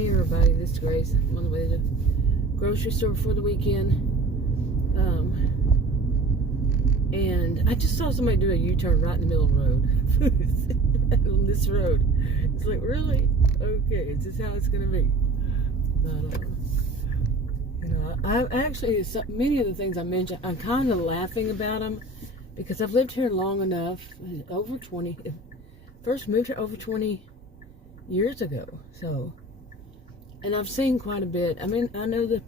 Hey everybody, this is Grace. I'm on the way to the grocery store before the weekend. And I just saw somebody do a U-turn right in the middle of the road. On this road. It's like, really? Okay, is this how it's going to be? But, I actually, many of the things I mentioned, I'm kind of laughing about them because I've lived here long enough, over 20, first moved here over 20 years ago, so, and I've seen quite a bit. I mean, I know that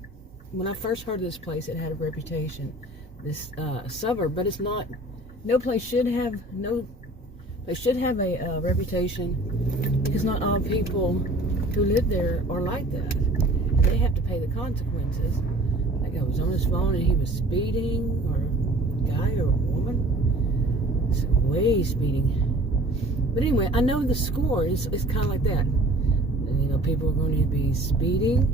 when I first heard of this place, it had a reputation, this suburb, but it's not, no place should have a reputation, because not all people who live there are like that, and they have to pay the consequences. Like, I was on his phone and he was speeding, or a guy or a woman, it's way speeding. But anyway, I know the score is kind of like that. And, people are going to be speeding.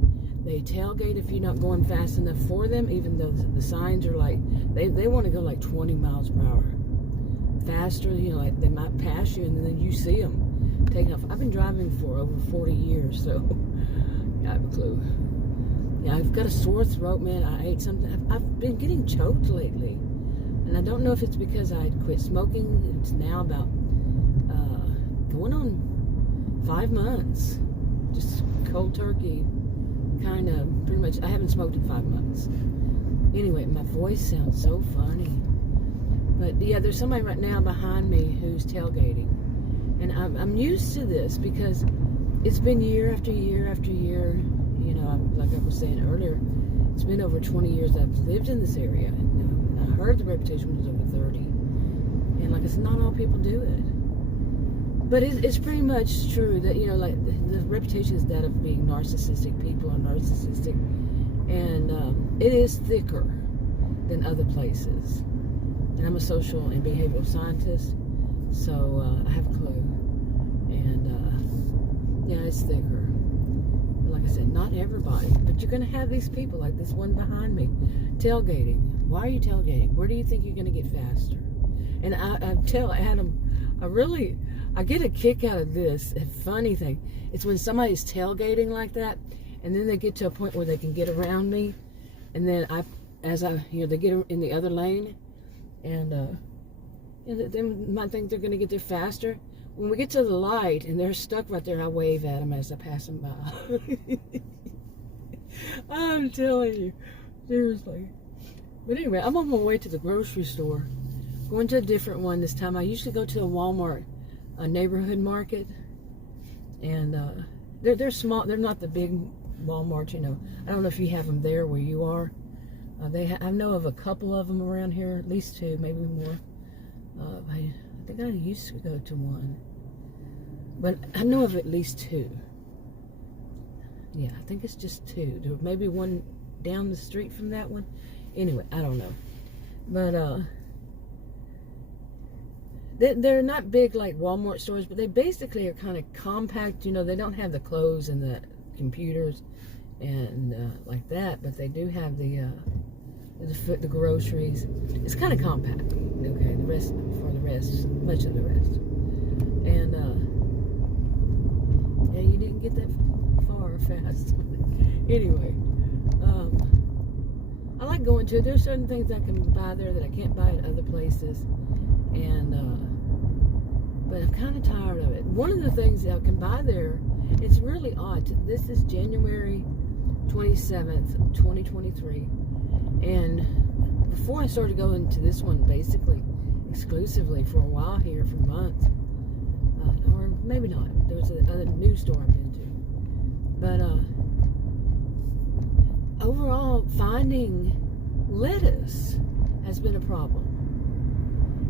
They tailgate if you're not going fast enough for them, even though the signs are like, they want to go like 20 miles per hour. Faster, like they might pass you and then you see them taking off. I've been driving for over 40 years, so I have a clue. Yeah, I've got a sore throat, man. I ate something. I've been getting choked lately. And I don't know if it's because I quit smoking. It's now about going on 5 months, just cold turkey, kind of, pretty much. I haven't smoked in 5 months. Anyway, my voice sounds so funny. But yeah, there's somebody right now behind me who's tailgating. And I'm used to this because it's been year after year after year. Like I was saying earlier, it's been over 20 years that I've lived in this area. And I heard the reputation was over 30. And like I said, not all people do it. But it's pretty much true that, like, the reputation is that of being narcissistic. People are narcissistic. And it is thicker than other places. And I'm a social and behavioral scientist, so I have a clue. And, yeah, it's thicker. But like I said, not everybody. But you're going to have these people, like this one behind me, tailgating. Why are you tailgating? Where do you think you're going to get faster? And I tell Adam, I get a kick out of this. A funny thing, it's when somebody's tailgating like that, and then they get to a point where they can get around me, and then they get in the other lane, and they might think they're going to get there faster. When we get to the light and they're stuck right there, I wave at them as I pass them by. I'm telling you, seriously. But anyway, I'm on my way to the grocery store, going to a different one this time. I usually go to a Walmart, a neighborhood market, and they're small. They're not the big Walmart, I don't know if you have them there where you are. I know of a couple of them around here, at least 2, maybe more. I think I used to go to one, but I know of at least 2. Yeah, I think it's just 2. There may be one down the street from that one. Anyway, I don't know, but they're not big like Walmart stores, but they basically are kind of compact. They don't have the clothes and the computers and like that, but they do have the groceries. It's kind of compact. Okay, much of the rest. And yeah, you didn't get that far fast. Anyway, I like going to. There's certain things I can buy there that I can't buy at other places, and but I'm kind of tired of it. One of the things that I can buy there, it's really odd. This is January 27th, 2023, and before I started going to this one, basically exclusively for a while here, for months, or maybe not. There was another new store I've been to, but overall, finding lettuce has been a problem.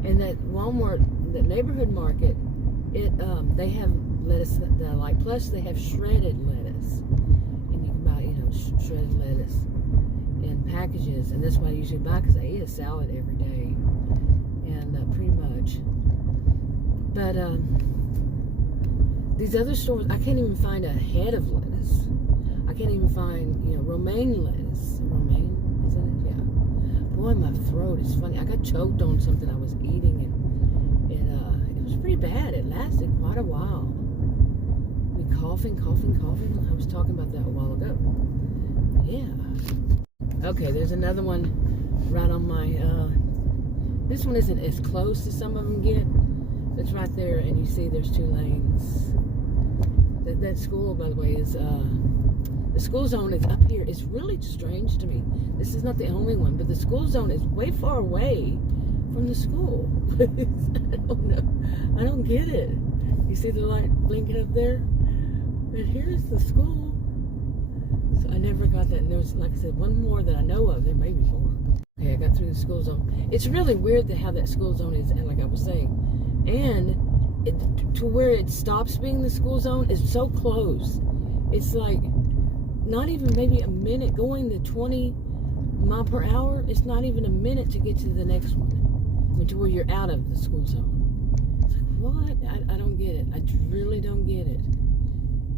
And that Walmart, the neighborhood market, they have lettuce that I like. Plus, they have shredded lettuce, and you can buy, shredded lettuce in packages. And that's what I usually buy because I eat a salad every day, and pretty much. But these other stores, I can't even find a head of lettuce. I can't even find, romaine lettuce. Romaine, isn't it? Yeah. Boy, my throat is funny. I got choked on something I was eating, and it was pretty bad. It lasted quite a while. I mean, coughing. I was talking talking about that a while ago. Yeah. Okay, there's another one right on my, this one isn't as close as some of them get. It's right there, and you see there's 2 lanes. That school, by the way, is, the school zone is up here. It's really strange to me. This is not the only one, but the school zone is way far away from the school. I don't know. I don't get it. You see the light blinking up there? And here's the school. So I never got that. And there was, like I said, one more that I know of. There may be more. Okay, I got through the school zone. It's really weird how that school zone is, and like I was saying. And to where it stops being the school zone is so close. It's like not even maybe a minute going to 20 mile per hour. It's not even a minute to get to the next one. I mean, to where you're out of the school zone. It's like, what? I don't get it. I really don't get it.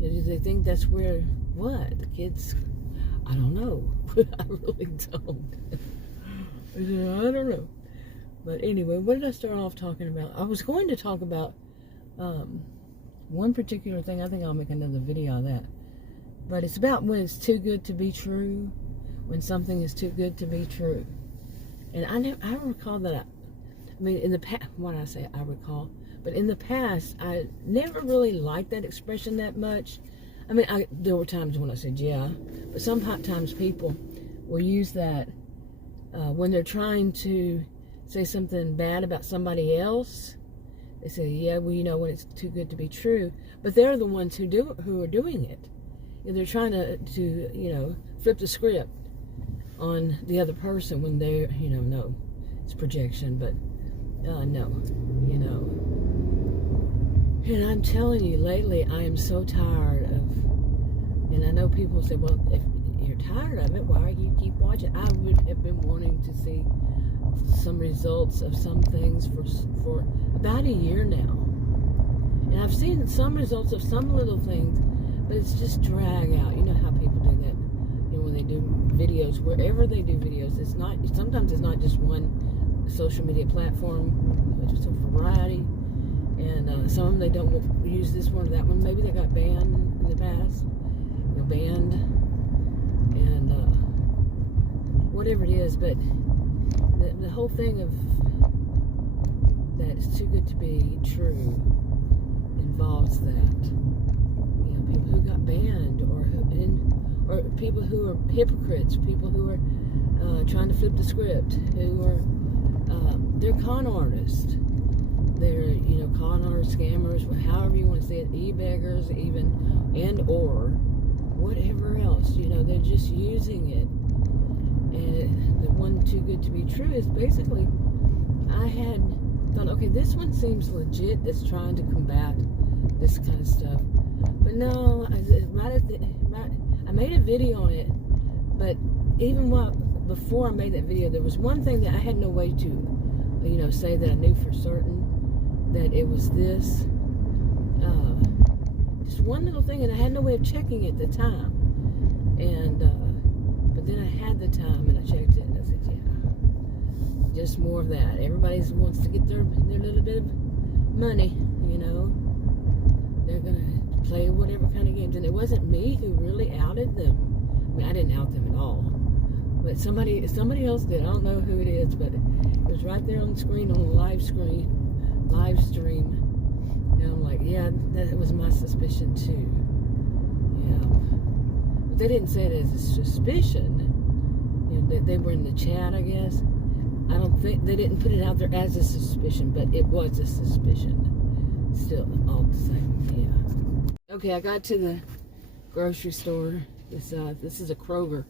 Do they think that's where, what? The kids, I don't know. I really don't. I don't know. But anyway, what did I start off talking about? I was going to talk about one particular thing. I think I'll make another video on that. But it's about when it's too good to be true. When something is too good to be true. And I recall that, I mean, in the past, what did I say? I recall. But in the past, I never really liked that expression that much. I mean, there were times when I said, yeah. But sometimes people will use that when they're trying to say something bad about somebody else. They say, yeah, well, you know, when it's too good to be true. But they're the ones who are doing it. And they're trying to, you know, flip the script on the other person when they're, you know, no, it's projection, but no, you know. And I'm telling you, lately, I am so tired of, and I know people say, well, if you're tired of it, why do you keep watching? I would have been wanting to see some results of some things for about a year now. And I've seen some results of some little things, but it's just drag out. You know how people do that. You know, when they do videos, wherever they do videos, it's not, sometimes it's not just one social media platform, it's just a variety. And some of them, they don't use this one or that one. Maybe they got banned in the past. You know, banned. And whatever it is. But the whole thing of that it's too good to be true involves that. You know, people who got banned, or people who are hypocrites, people who are trying to flip the script, who are, they're con artists. They're, you know, con artists, scammers, however you want to say it, Ebeggars even, and or whatever else. You know, they're just using it. And the one too good to be true is basically, I had thought, okay, this one seems legit, that's trying to combat this kind of stuff. But no, I made a video on it, but even before I made that video, there was one thing that I had no way to, you know, say that I knew for certain that it was this, just one little thing, and I had no way of checking it at the time. And but then I had the time, and I checked it, and I said, yeah, just more of that. Everybody wants to get their little bit of money, you know. They're gonna play whatever kind of games, and it wasn't me who really outed them. I mean, I didn't out them at all, but somebody else did. I don't know who it is, but it was right there on the screen, on the live stream, and I'm like, yeah, that was my suspicion too. Yeah, but they didn't say it as a suspicion. You know, they were in the chat, I guess. I don't think they didn't put it out there as a suspicion, but it was a suspicion. Still, all the same, yeah. Okay, I got to the grocery store. This is a Kroger.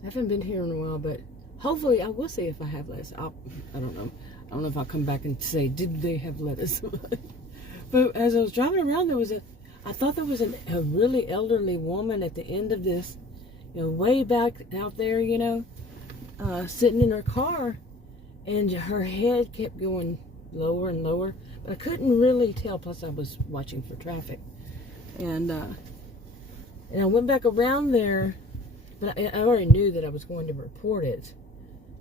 I haven't been here in a while, but hopefully I will see if I have lettuce. I don't know. I don't know if I'll come back and say, did they have lettuce? But as I was driving around, I thought there was a really elderly woman at the end of this, you know, way back out there, you know, sitting in her car, and her head kept going lower and lower, but I couldn't really tell, plus I was watching for traffic. And I went back around there, but I already knew that I was going to report it.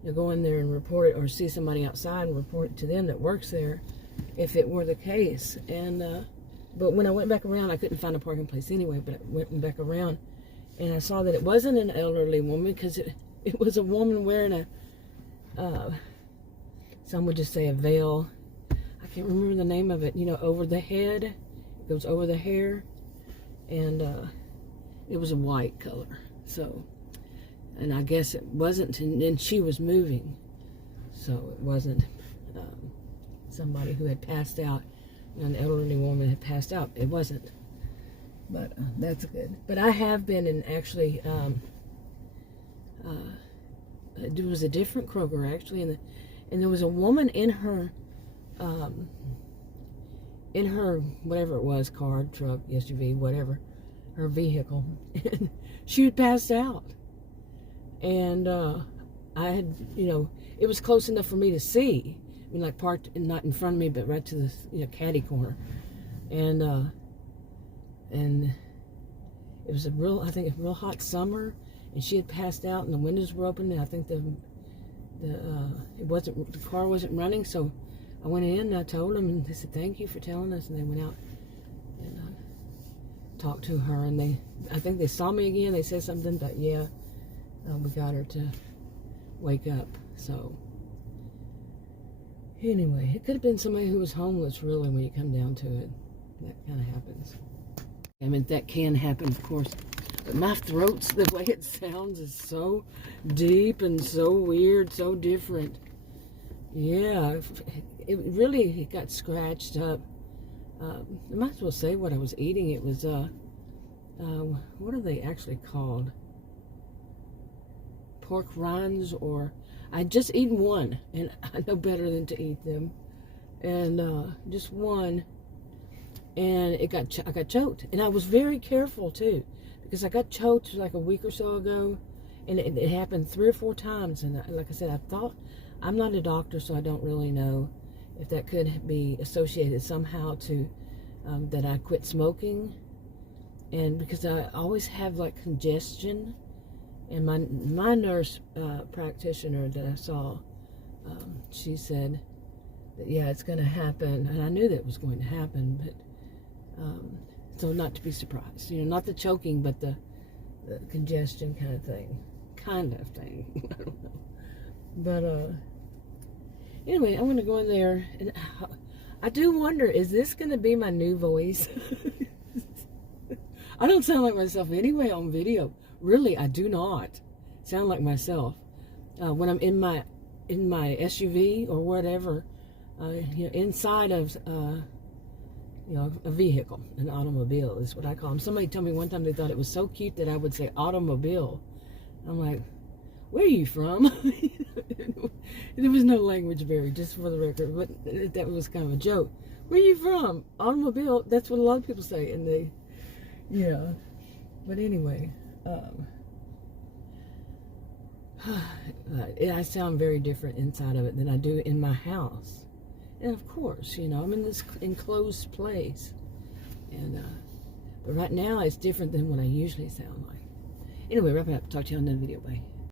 You know, go in there and report it, or see somebody outside and report it to them that works there, if it were the case. And But when I went back around, I couldn't find a parking place anyway, but I went back around, and I saw that it wasn't an elderly woman, because it was a woman wearing some would just say a veil. I can't remember the name of it, you know, over the head. It goes over the hair, and it was a white color. So, and I guess it wasn't, and she was moving, so it wasn't somebody who had passed out. An elderly woman had passed out. It wasn't. But that's good. But I have been in, actually, there was a different Kroger, actually, and there was a woman in her whatever it was, car, truck, SUV, whatever, her vehicle, and she had passed out. And I had, you know, it was close enough for me to see. I mean, like parked, not in front of me, but right to the, you know, caddy corner. And it was I think a real hot summer, and she had passed out, and the windows were open, and I think the car wasn't running, so I went in and I told them, and they said, "Thank you for telling us," and they went out and talked to her, and I think they saw me again. They said something, but yeah, we got her to wake up. So anyway, it could have been somebody who was homeless, really, when you come down to it. That kind of happens. I mean, that can happen, of course. But my throat, the way it sounds, is so deep and so weird, so different. Yeah, it really got scratched up. I might as well say what I was eating. It was, what are they actually called? Pork rinds, or I'd just eaten one, and I know better than to eat them. And just one, and I got choked. And I was very careful too, because I got choked like a week or so ago, and it happened 3 or 4 times. And like I said, I thought, I'm not a doctor, so I don't really know if that could be associated somehow to that I quit smoking, and because I always have like congestion. And my nurse practitioner that I saw, she said that, yeah, it's going to happen. And I knew that it was going to happen, but so not to be surprised. You know, not the choking, but the congestion kind of thing. Kind of thing. I don't know. But anyway, I'm going to go in there. And I do wonder, is this going to be my new voice? I don't sound like myself anyway on video. Really, I do not sound like myself when I'm in my SUV or whatever, you know, inside of you know, a vehicle, an automobile is what I call them. Somebody told me one time they thought it was so cute that I would say automobile. I'm like, where are you from? There was no language barrier, just for the record, but that was kind of a joke. Where are you from? Automobile. That's what a lot of people say, and they, yeah. But anyway. I sound very different inside of it than I do in my house. And of course, you know, I'm in this enclosed place. And, but right now it's different than what I usually sound like. Anyway, wrap it up. Talk to you on another video. Bye.